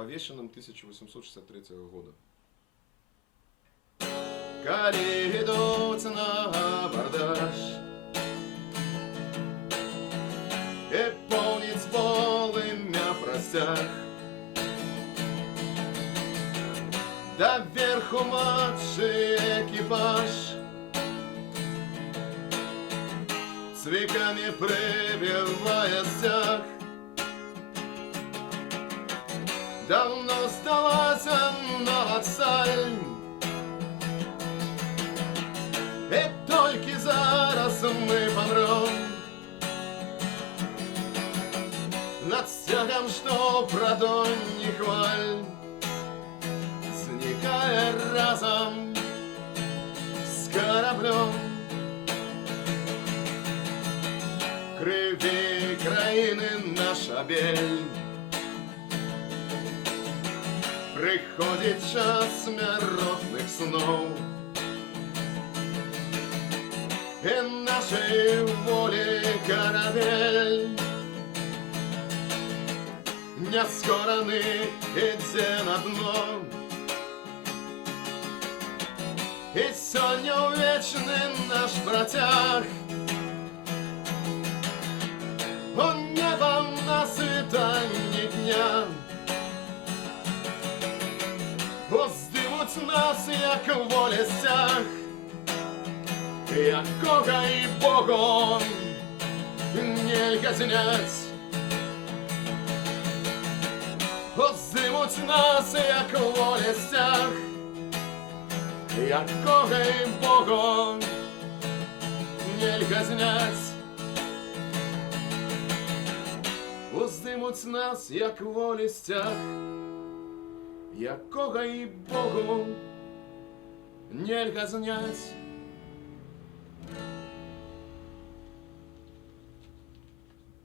повешенным 1863 года. Коли идут на абордаж и полнить полымя простях, да вверху младший экипаж цвиками прибивая стяг. Давно сдалась она отсталь, и только зараз мы помрем над стягом, что продонь не хваль, сникая разом с кораблем. Криві країни наша біль, приходить час смертных снов, и нашей воли корабель не скоро идти на дно. И сёння вечный наш протяг, он небом насыта ни дня. Воздимуть нас, як волі стяг, якого і Богом нельга знять. Воздимуть нас, як волі стяг, якого і Богом нельга знять. Воздимуть нас, як волі стяг, якого і Богу нельга знять.